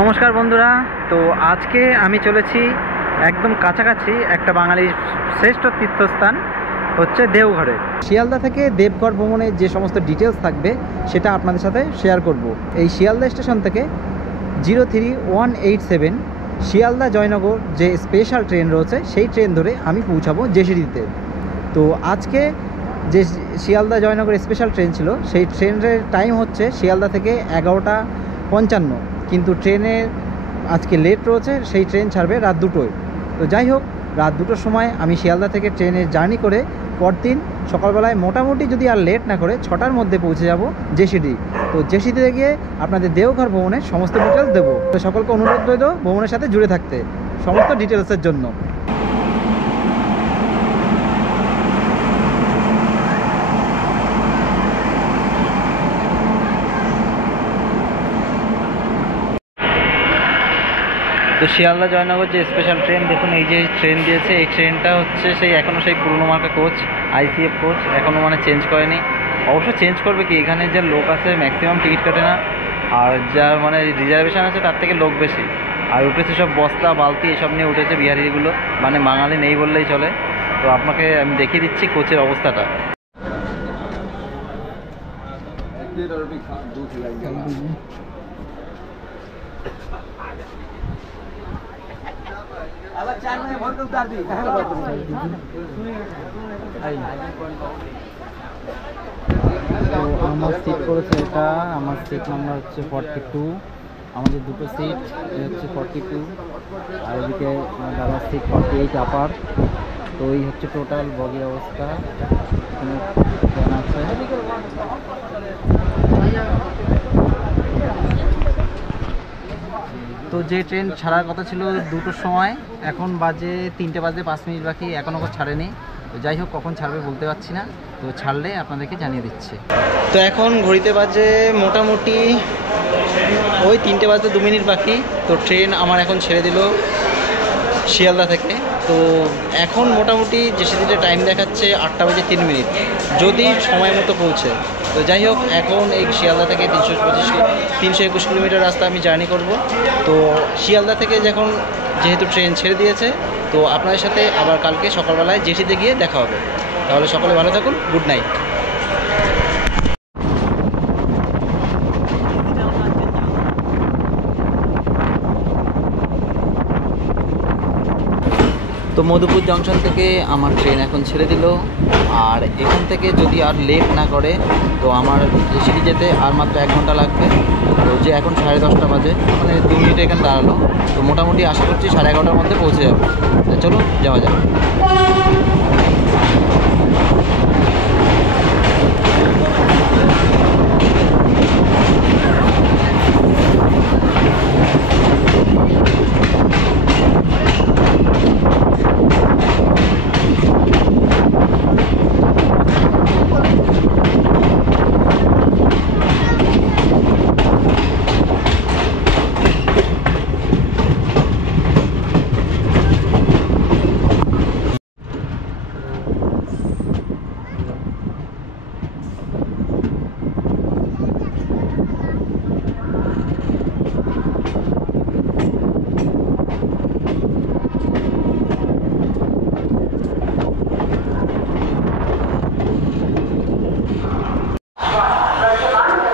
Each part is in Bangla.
নমস্কার বন্ধুরা, তো আজকে আমি চলেছি একদম কাছাকাছি একটা বাঙালির শ্রেষ্ঠ তীর্থস্থান হচ্ছে দেওঘরে। শিয়ালদা থেকে দেবঘর ভ্রমণের যে সমস্ত ডিটেলস থাকবে সেটা আপনাদের সাথে শেয়ার করব। এই শিয়ালদা স্টেশন থেকে 03187 শিয়ালদা জয়নগর যে স্পেশাল ট্রেন রয়েছে সেই ট্রেন ধরে আমি পৌঁছাবো জেসিডিতে। তো আজকে যে শিয়ালদা জয়নগর স্পেশাল ট্রেন ছিল সেই ট্রেনের টাইম হচ্ছে শিয়ালদা থেকে 11:55, কিন্তু ট্রেনের আজকে লেট রয়েছে, সেই ট্রেন ছাড়বে রাত 2টোয়। তো যাই হোক, রাত 2টোর সময় আমি শিয়ালদা থেকে ট্রেনের জার্নি করে পরদিন সকালবেলায় মোটামুটি যদি আর লেট না করে 6টার মধ্যে পৌঁছে যাব জেসিডি। তো জেসিডিতে গিয়ে আপনাদের দেওঘর ভ্রমণের সমস্ত ডিটেলস দেবো। তো সকলকে অনুরোধ রইল ভ্রমণের সাথে জুড়ে থাকতে সমস্ত ডিটেলসের জন্য। তো শিয়ালদা জয়নগর যে স্পেশাল ট্রেন, দেখুন এই যে ট্রেন দিয়েছে, এই ট্রেনটা হচ্ছে এখনও সেই পুরনো মার্কা কোচ, আইসিএফ কোচ, এখনও চেঞ্জ করেনি। অবশ্য চেঞ্জ করবে কি, এখানে যে লোক আছে ম্যাক্সিমাম টিকিট কাটে না, আর যার রিজার্ভেশন আছে তার থেকে লোক বেশি। আর উঠেছে সব বস্তা বালতি এসব নিয়ে উঠেছে বিহারিগুলো, বাঙালি নেই বললেই চলে। তো আপনাকে আমি দেখিয়ে দিচ্ছি কোচের অবস্থাটা। আমার সিট করেছে এটা, আমার সিট নাম্বার হচ্ছে 42। আমাদের দুটো সিট হচ্ছে 42, আর এদিকে দাদার সিট 48 আপার। তো এই হচ্ছে টোটাল বগির অবস্থা। এখানে ফ্যান আছে। তো যে ট্রেন ছাড়ার কথা ছিল 2টোর সময়, এখন বাজে 3টে বাজে 5 মিনিট বাকি, এখনও ছাড়েনি। তো যাই হোক, কখন ছাড়বে বলতে পারছি না, তো ছাড়লে আপনাদেরকে জানিয়ে দিচ্ছে। তো এখন ঘড়িতে বাজে মোটামুটি ওই 3টে বাজতে 2 মিনিট বাকি। তো ট্রেন আমার এখন ছেড়ে দিল শিয়ালদা থেকে। তো এখন মোটামুটি জেসিডিতে টাইম দেখাচ্ছে 8:03, যদি সময় মতো পৌঁছে। তো যাই হোক, এখন এই শিয়ালদা থেকে 321 কিলোমিটার রাস্তা আমি জার্নি করব। তো শিয়ালদা থেকে যেহেতু ট্রেন ছেড়ে দিয়েছে, তো আপনাদের সাথে আবার কালকে সকালবেলায় জেসিতে গিয়ে দেখা হবে। তাহলে সকলে ভালো থাকুন, গুড নাইট। তো মধুপুর জংশন থেকে আমার ট্রেন এখন ছেড়ে দিল, আর এখান থেকে যদি আর লেট না করে তো আমার জেসিডি যেতে আর মাত্র 1 ঘন্টা লাগবে। তো যে এখন 10:30 বাজে, 2 মিনিট এখানে দাঁড়ালো। তো মোটামুটি আশা করছি 11:30টার মধ্যে পৌঁছে যাবো। তো চলুন যাওয়া যাক।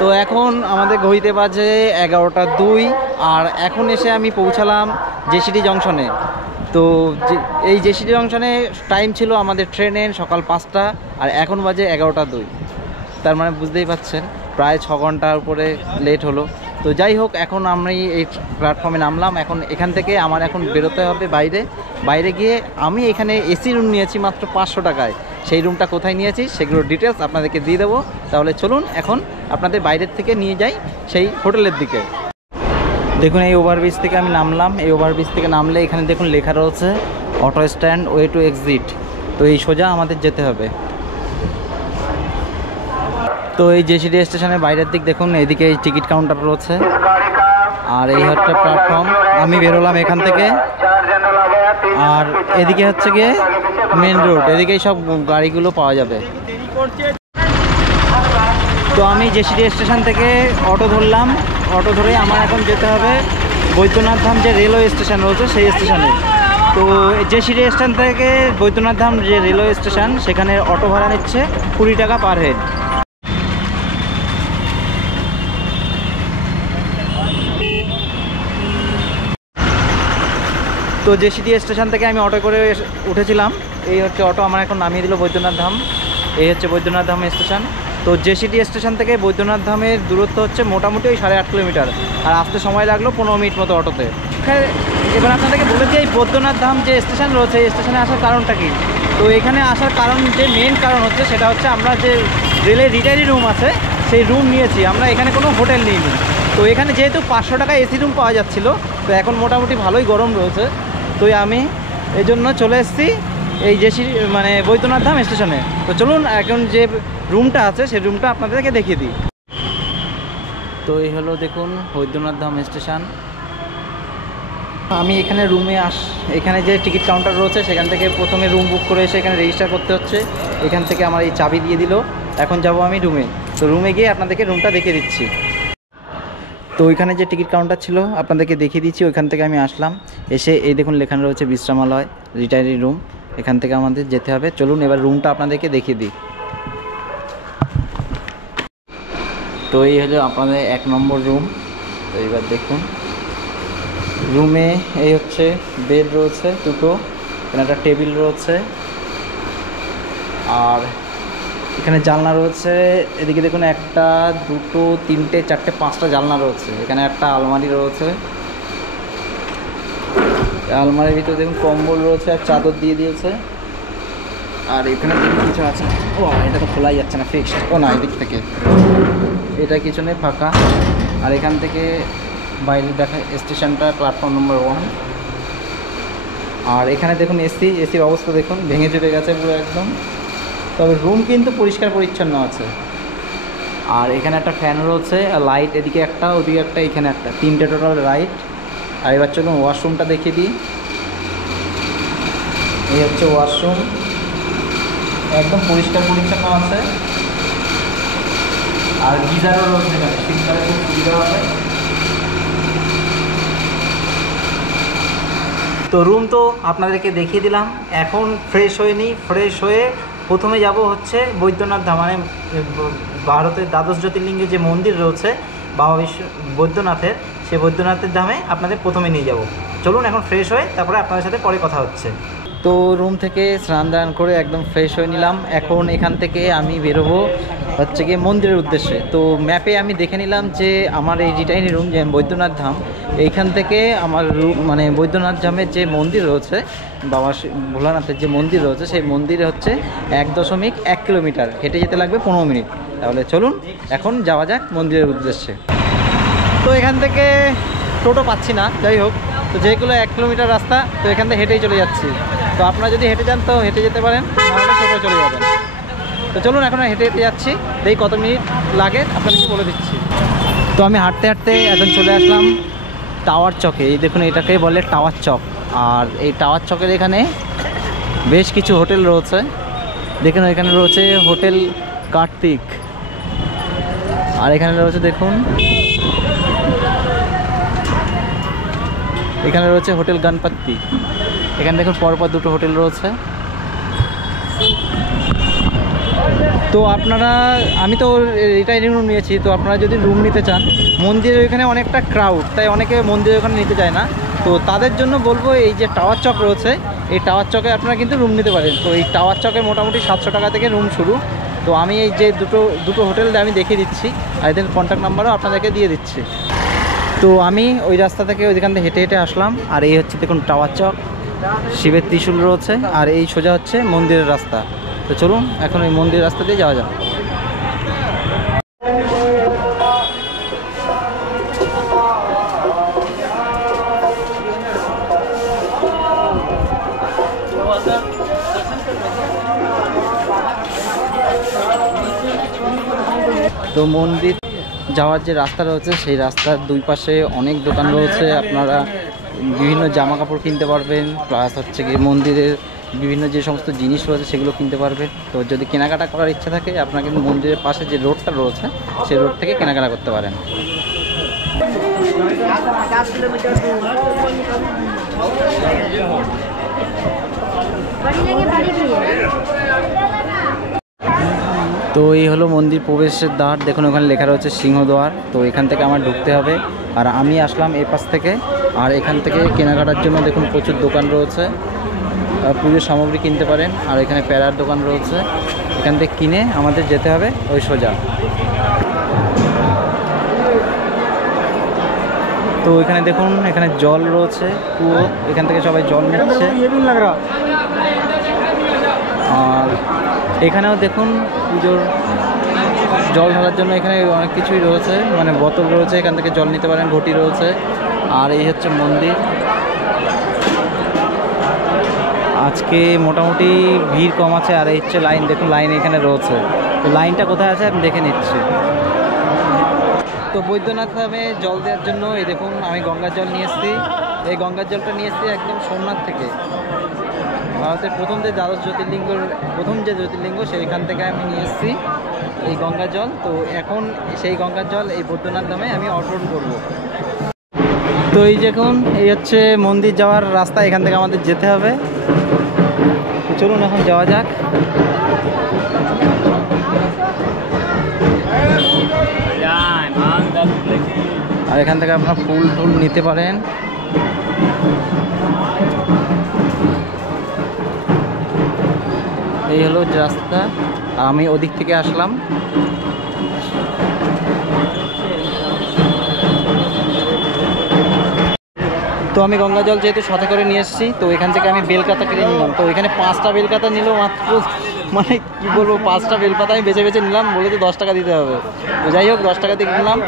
তো এখন আমাদের ঘড়িতে বাজে 11:02, আর এখন এসে আমি পৌঁছালাম জেসিডি জংশনে। তো এই জেসিডি জংশনে টাইম ছিল আমাদের ট্রেনের সকাল 5টা, আর এখন বাজে 11:02। তার বুঝতেই পাচ্ছেন প্রায় 6 ঘন্টার উপরে লেট হলো। তো যাই হোক, এখন আমি এই প্ল্যাটফর্মে নামলাম। এখান থেকে আমার এখন বেরোতে হবে বাইরে গিয়ে আমি এখানে এসি রুম নিয়েছি মাত্র 500 টাকায়। সেই রুমটা কোথায় নিয়েছি সেগুলোর ডিটেলস আপনাদেরকে দিয়ে দেবো। তাহলে চলুন এখন আপনাদের বাইরের থেকে নিয়ে যাই সেই হোটেলের দিকে। দেখুন এই ওভারব্রিজ থেকে আমি নামলাম। এই ওভারব্রিজ থেকে নামলে এখানে দেখুন লেখা রয়েছে auto stand, way to exit. তো এই সোজা আমাদের যেতে হবে। তো এই জেসিডি স্টেশনের বাইরের দিক দেখুন, এইদিকে এই টিকিট কাউন্টার রয়েছে, আর এই হচ্ছে প্ল্যাটফর্ম। আমি বেরোলাম এখান থেকে, আর এদিকে হচ্ছে গিয়ে মেন রোড, এদিকেই সব গাড়িগুলো পাওয়া যাবে। তো আমি জেসিডি স্টেশন থেকে অটো ধরলাম, অটো ধরে আমার এখন যেতে হবে বৈদ্যনাথ ধাম যে রেলওয়ে স্টেশন রয়েছে সেই স্টেশনে। তো জেসিডি স্ট্যান্ড থেকে বৈদ্যনাথ ধাম যে রেলওয়ে স্টেশন সেখানে অটো ভাড়া নিচ্ছে 20 টাকা পার হেড। তো জেসিডি স্টেশন থেকে আমি অটো করে উঠেছিলাম। এই হচ্ছে অটো আমার এখন নামিয়ে দিল বৈদ্যনাথ ধাম। এই হচ্ছে বৈদ্যনাথ ধাম স্টেশন। তো জেসিডি স্টেশন থেকে বৈদ্যনাথ ধামের দূরত্ব হচ্ছে মোটামুটি ওই 8.5 কিলোমিটার, আর আসতে সময় লাগলো 15 মিনিট মতো অটোতে। এবার আপনাদেরকে বলেছি এই বৈদ্যনাথ ধাম যে স্টেশন রয়েছে এই স্টেশনে আসার কারণটা কি। তো এখানে আসার কারণ, যে মেন কারণ হচ্ছে সেটা হচ্ছে আমরা যে রেলের রিটায়ারি রুম আছে সেই রুম নিয়েছি আমরা, এখানে কোনো হোটেল নিইনি। তো এখানে যেহেতু 500 টাকা এসি রুম পাওয়া যাচ্ছিলো, তো এখন মোটামুটি ভালোই গরম রয়েছে, তো আমি এই জন্য চলে এসেছি এই মানে বৈদ্যনাথ ধাম স্টেশনে। তো চলুন এখন যে রুমটা আছে সেই রুমটা আপনাদেরকে দেখিয়ে দিই। তো এই হলো দেখুন বৈদ্যনাথ ধাম স্টেশন। আমি এখানে এখানে যে টিকিট কাউন্টার রয়েছে সেখান থেকে প্রথমে রুম বুক করে এসে এখানে রেজিস্টার করতে হচ্ছে। এখান থেকে আমার এই চাবি দিয়ে দিল। এখন যাব আমি রুমে। তো রুমে গিয়ে আপনাদেরকে রুমটা দেখিয়ে দিচ্ছি। তো ওইখানে যে টিকিট কাউন্টার ছিল আপনাদেরকে দেখিয়ে দিচ্ছি। ওইখান থেকে আমি আসলাম, এসে এই দেখুন লেখানো রয়েছে বিশ্রামালয় রিটায়ারি রুম। এখান থেকে আমাদের যেতে হবে। চলুন এবার রুমটা আপনাদেরকে দেখিয়ে দিই। তো এই হলো আপনাদের 1 নম্বর রুম। তো এবার দেখুন রুমে এই হচ্ছে বেড রয়েছে 2টো, এখানে একটা টেবিল রয়েছে, আর এখানে জানলা রয়েছে। এদিকে দেখুন 1, 2, 3, 4, 5টা জানলা রয়েছে। এখানে একটা আলমারি রয়েছে, আলমারির ভিতরে দেখুন কম্বল রয়েছে আর চাদর দিয়ে দিয়েছে। আর এখানে দেখুন কিছু আছে, ও এটা তো খোলাই যাচ্ছে না, ফিক্সড। ও না, এদিক থেকে এটা কিছু নেই, ফাঁকা। আর এখান থেকে বাইরে দেখা স্টেশনটা প্ল্যাটফর্ম নম্বর 1। আর এখানে দেখুন এসির অবস্থা দেখুন ভেঙে চুরে গেছে পুরো একদম, তবে রুম কিন্তু পরিষ্কার পরিচ্ছন্ন আছে। আর এখানে একটা ফ্যান রয়েছে, আর লাইট এদিকে একটা ওদিকে একটা এখানে একটা, 3টে টোটাল লাইট। আর এবার চলুন ওয়াশরুমটা দেখিয়ে দিই। এই হচ্ছে ওয়াশরুম, একদম পরিষ্কার পরিচ্ছন্ন আছে। আর গিজারও রয়েছে, শীতকালে খুব সুবিধা হবে। তো রুম তো আপনাদেরকে দেখিয়ে দিলাম। এখন ফ্রেশ হয়ে নিই। ফ্রেশ হয়ে প্রথমে যাব হচ্ছে বৈদ্যনাথ ধাম, মানে ভারতের দ্বাদশ জ্যোতির্লিঙ্গের যে মন্দির রয়েছে বাবা বৈদ্যনাথের, সেই বৈদ্যনাথের ধামে আপনাদের প্রথমে নিয়ে যাব। চলুন এখন ফ্রেশ হয়ে তারপরে আপনাদের সাথে পরে কথা হচ্ছে। তো রুম থেকে স্নান দান করে একদম ফ্রেশ হয়ে নিলাম। এখন এখান থেকে আমি বেরোবো হচ্ছে গিয়ে মন্দিরের উদ্দেশ্যে। তো ম্যাপে আমি দেখে নিলাম যে আমার এই রিটাইনি রুম যে বৈদ্যনাথ ধাম, এইখান থেকে আমার মানে বৈদ্যনাথ ধামের যে মন্দির রয়েছে বাবা ভোলানাথের যে মন্দির রয়েছে সেই মন্দিরে হচ্ছে 1.1 কিলোমিটার, হেঁটে যেতে লাগবে 15 মিনিট। তাহলে চলুন এখন যাওয়া যাক মন্দিরের উদ্দেশ্যে। তো এখান থেকে টোটো পাচ্ছি না, যাই হোক, তো যেগুলো 1 কিলোমিটার রাস্তা, তো এখান থেকে হেঁটেই চলে যাচ্ছি। তো আপনারা যদি হেঁটে যান তো হেঁটে যেতে পারেন, নাহলে টোটো চলে যাবেন। তো চলুন এখন হেঁটে হেঁটে যাচ্ছি, দেখি কত মিনিট লাগে আপনাদেরকে বলে দিচ্ছি। তো আমি হাঁটতে হাঁটতে এখন চলে আসলাম টাওয়ার চকে। এই দেখুন এটাকে বলে টাওয়ার চক। আর এই টাওয়ার চকের এখানে বেশ কিছু হোটেল রয়েছে। দেখুন এখানে রয়েছে হোটেল কার্তিক, আর এখানে রয়েছে দেখুন এখানে রয়েছে হোটেল গণপতি। এখানে দেখুন পরপর 2টো হোটেল রয়েছে। তো আপনারা, আমি তো রিটায়ারিং রুম নিয়েছি, তো আপনারা যদি রুম নিতে চান, মন্দিরের ওইখানে অনেকটা ক্রাউড, তাই অনেকে মন্দিরের ওখানে নিতে চায় না। তো তাদের জন্য বলবো এই যে টাওয়ার চক রয়েছে, এই টাওয়ার চকে আপনারা কিন্তু রুম নিতে পারেন। তো এই টাওয়ার চকে মোটামুটি 700 টাকা থেকে রুম শুরু। তো আমি এই যে দুটো হোটেল আমি দেখিয়ে দিচ্ছি, আর এদের কন্ট্যাক্ট নাম্বারও আপনাদেরকে দিয়ে দিচ্ছি। তো আমি ওই রাস্তা থেকে ওইখান থেকে হেঁটে হেঁটে আসলাম। আর এই হচ্ছে দেখুন টাওয়ার চক, শিবের ত্রিশূল রয়েছে, আর এই সোজা হচ্ছে মন্দিরের রাস্তা। তো চলুন এখন ওই মন্দিরের রাস্তা দিয়ে যাওয়া যাক। তো মন্দির যাওয়ার যে রাস্তা রয়েছে সেই রাস্তার 2 পাশে অনেক দোকান রয়েছে। আপনারা বিভিন্ন জামা কাপড় কিনতে পারবেন, প্লাস হচ্ছে কি মন্দিরের বিভিন্ন যে সমস্ত জিনিস রয়েছে সেগুলো কিনতে পারবেন। তো যদি কেনাকাটা করার ইচ্ছা থাকে আপনারা কিন্তু মন্দিরের পাশে যে রোডটা রয়েছে সেই রোড থেকে কেনাকাটা করতে পারেন। তো এই হলো মন্দির প্রবেশের দ্বার। দেখুন ওখানে লেখা রয়েছে সিংহদ্বার। তো এখান থেকে আমার ঢুকতে হবে। আর আমি আসলাম এই পাশ থেকে। আর এখান থেকে কেনাকাটার জন্য দেখুন প্রচুর দোকান রয়েছে, পুজোর সামগ্রী কিনতে পারেন। আর এখানে প্যারার দোকান রয়েছে, এখান থেকে কিনে আমাদের যেতে হবে ওই সোজা। তো এখানে দেখুন এখানে জল রয়েছে কুয়ো, এখান থেকে সবাই জল নিচ্ছে। আর এখানেও দেখুন পুজোর জল ঢালার জন্য এখানে অনেক কিছুই রয়েছে, মানে বোতল রয়েছে, এখান থেকে জল নিতে পারেন, ঘটি রয়েছে। আর এই হচ্ছে মন্দির। আজকে মোটামুটি ভিড় কম আছে। আর এই হচ্ছে লাইন, দেখুন লাইন এখানে রয়েছে। তো লাইনটা কোথায় আছে আমি দেখে নিচ্ছি। তো বৈদ্যনাথ ধামে জল দেওয়ার জন্য এই দেখুন আমি গঙ্গার জল নিয়ে এসেছি। এই গঙ্গার জলটা নিয়ে এসেছি একদম সোমনাথ থেকে। ভারতের প্রথম যে দ্বাদশ জ্যোতির্লিঙ্গর প্রথম যে জ্যোতির্লিঙ্গ সেইখান থেকে আমি নিয়ে এসেছি এই গঙ্গার জল। তো এখন সেই গঙ্গার জল এই বৈদ্যনাথ ধামে আমি অর্পণ করব। তো এই দেখুন এই হচ্ছে মন্দির যাওয়ার রাস্তা, এখান থেকে আমাদের যেতে হবে। চলুন এখন যাওয়া যাক। আর এখান থেকে আপনারা ফুল টুল নিতে পারেন। এই হলো রাস্তা, আমি ওদিক থেকে আসলাম। তো আমি গঙ্গা জল যেহেতু সাথে করে নিয়ে এসেছি, তো এখান থেকে আমি বেলপাতা কিনে নিলাম। তো এখানে 5টা বেলপাতা নিল মাত্র, মানে কি বলবো, 5টা বেলপাতা আমি বেছে বেছে নিলাম, বলে তো 10 টাকা দিতে হবে। তো যাই হোক 10 টাকা দিয়ে কিনলাম।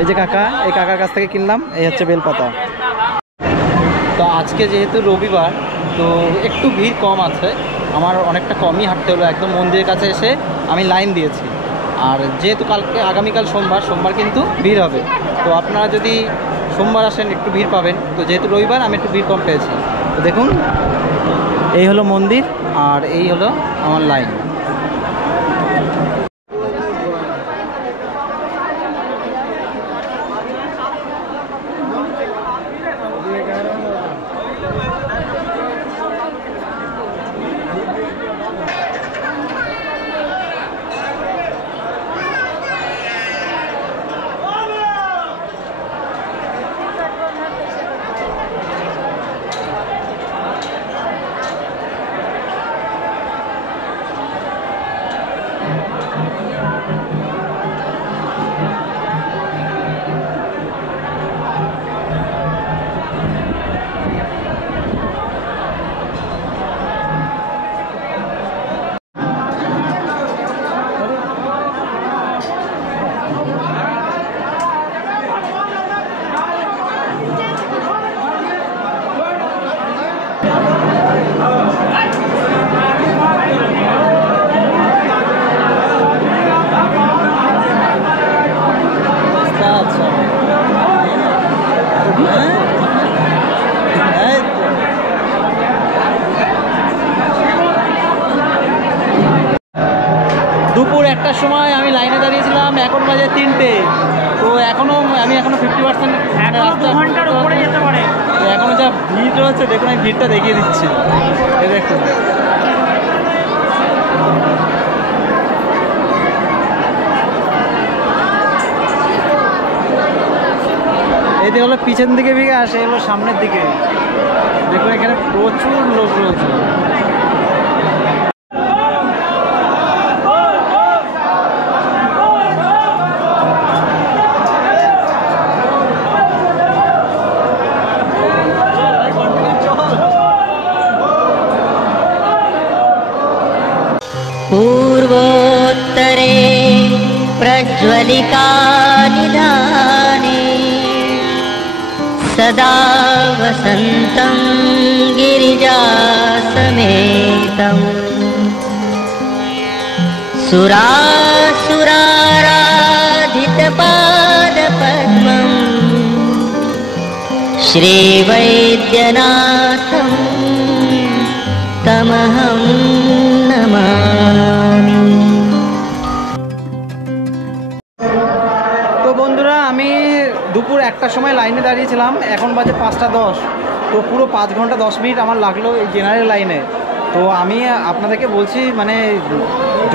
এই যে কাকা, এই কাকার কাছ থেকে কিনলাম। এই হচ্ছে বেলপাতা। তো আজকে যেহেতু রবিবার, তো একটু ভিড় কম আছে, আমার অনেকটা কমই হাঁটতে হলো। একদম মন্দিরের কাছে এসে আমি লাইন দিয়েছি। আর যেহেতু আগামীকাল সোমবার কিন্তু ভিড় হবে। তো আপনারা যদি সোমবার আসেন একটু ভিড় পাবেন। তো যেহেতু রবিবার আমি একটু ভিড় কম পেয়েছি। তো দেখুন এই হলো মন্দির আর এই হলো আমার লাইন। দুপুর 1টার সময় আমি লাইনে দাঁড়িয়েছিলাম, এখন বাজে 3টে। তো আমি এখনো 50% রাস্তা ঘন্টার উপরে যেতে পারে। তো এখনো যা ভিড় রয়েছে দেখুন, আমি ভিড়টা দেখিয়ে দিচ্ছি। এই দেখুন এতে হলো পিছন দিকে ভিড়, আসে হলো সামনের দিকে। দেখুন এখানে প্রচুর লোক রয়েছে। पूर्वोत्तरे प्रज्वलिका निधाने सदा वसन्तं गिरिजासमेतं सुरासुराराधितपादपद्मं श्रीवैद्यनाथं तमहं नमामि। তো বন্ধুরা আমি দুপুর 1টার সময় লাইনে দাঁড়িয়েছিলাম, এখন বাজে 5টা 10। তো পুরো 5 ঘন্টা 10 মিনিট আমার লাগলো এই জেনারেল লাইনে। তো আমি আপনাদেরকে বলছি, মানে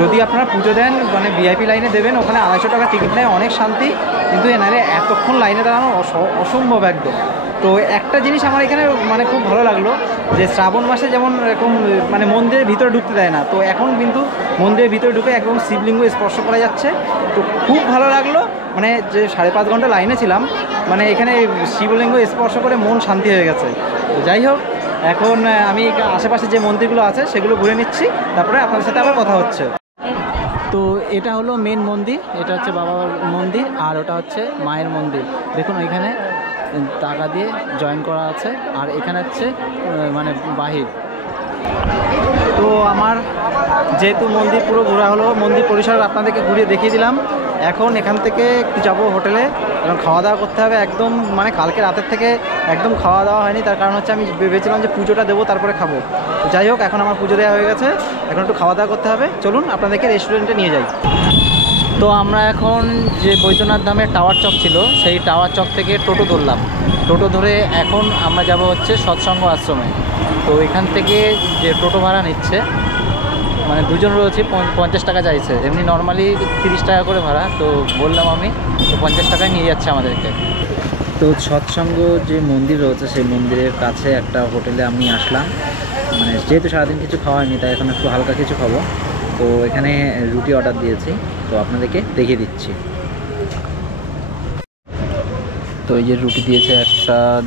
যদি আপনারা পুজো দেন, মানে ভিআইপি লাইনে দেবেন, ওখানে 250 টাকা টিকিট নেয়, অনেক শান্তি। কিন্তু এনারে এতক্ষণ লাইনে দাঁড়ানো অসম্ভব একদম। তো একটা জিনিস আমার এখানে মানে খুব ভালো লাগলো, যে শ্রাবণ মাসে যেমন এরকম মানে মন্দিরের ভিতরে ঢুকতে দেয় না, তো এখন কিন্তু মন্দিরের ভিতরে ঢুকে একদম শিবলিঙ্গ স্পর্শ করা যাচ্ছে। তো খুব ভালো লাগলো, মানে যে 5.5 ঘন্টা লাইনে ছিলাম, মানে এখানে শিবলিঙ্গ স্পর্শ করে মন শান্তি হয়ে গেছে। তো যাই হোক, এখন আমি আশেপাশে যে মন্দিরগুলো আছে সেগুলো ঘুরে নিচ্ছি, তারপরে আপনাদের সাথে আবার কথা হচ্ছে। তো এটা হলো মেন মন্দির, এটা হচ্ছে বাবার মন্দির, আর ওটা হচ্ছে মায়ের মন্দির। দেখুন ওইখানে টাকা দিয়ে জয়েন করা আছে, আর এখানে হচ্ছে মানে বাহির। তো আমার যেহেতু মন্দির পুরো ঘোরা হলো, মন্দির পরিসর আপনাদেরকে ঘুরিয়ে দেখিয়ে দিলাম। এখন এখান থেকে একটু যাবো হোটেলে, এবং খাওয়া দাওয়া করতে হবে একদম। মানে কালকে রাতের থেকে একদম খাওয়া দাওয়া হয়নি, তার কারণ হচ্ছে আমি ভেবেছিলাম যে পুজোটা দেবো তারপরে খাবো। তো যাই হোক, এখন আমার পুজো দেওয়া হয়ে গেছে, এখন একটু খাওয়া দাওয়া করতে হবে। চলুন আপনাদেরকে রেস্টুরেন্টে নিয়ে যাই। তো আমরা এখন যে বৈদ্যনাথ ধামের টাওয়ার চক ছিল, সেই টাওয়ার চক থেকে টোটো ধরলাম। টোটো ধরে এখন আমরা যাব হচ্ছে সৎসঙ্গ আশ্রমে। তো এখান থেকে যে টোটো ভাড়া নিচ্ছে, মানে দুজন রয়েছে, 50 টাকা চাইছে। এমনি নর্মালি 30 টাকা করে ভাড়া, তো বললাম আমি, তো 50 টাকায় নিয়ে যাচ্ছে আমাদেরকে। তো সৎসঙ্গ যে মন্দির রয়েছে, সেই মন্দিরের কাছে একটা হোটেলে আমি আসলাম। মানে যেহেতু সারাদিন কিছু খাওয়া হয়নি, তাই এখন একটু হালকা কিছু খাবো। তো এখানে রুটি অর্ডার দিয়েছি, তো আপনাদেরকে দেখিয়ে দিচ্ছি। তো এই যে রুটি দিয়েছে, 1,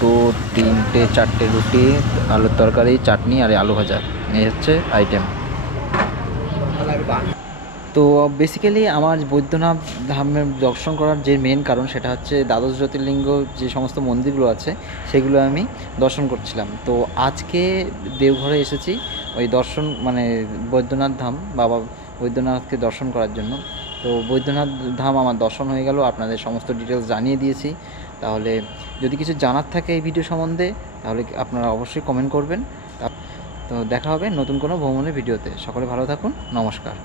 2, 3, 4টে রুটি, আলুর তরকারি, চাটনি আর আলু ভাজা। এই হচ্ছে আইটেম। তো বেসিক্যালি আমার বৈদ্যনাথ ধামের দর্শন করার যে মেন কারণ, সেটা হচ্ছে দ্বাদশ জ্যোতির্লিঙ্গ যে সমস্ত মন্দিরগুলো আছে সেগুলো আমি দর্শন করছিলাম। তো আজকে দেওঘরে এসেছি ওই দর্শন, মানে বৈদ্যনাথ ধাম, বাবা বৈদ্যনাথকে দর্শন করার জন্য। তো বৈদ্যনাথ ধাম আমার দর্শন হয়ে গেল, আপনাদের সমস্ত ডিটেলস জানিয়ে দিয়েছি। তাহলে যদি কিছু জানার থাকে এই ভিডিও সম্বন্ধে, তাহলে আপনারা অবশ্যই কমেন্ট করবেন। তো দেখা হবে নতুন কোনো ভ্রমণের ভিডিওতে। সকলে ভালো থাকুন, নমস্কার।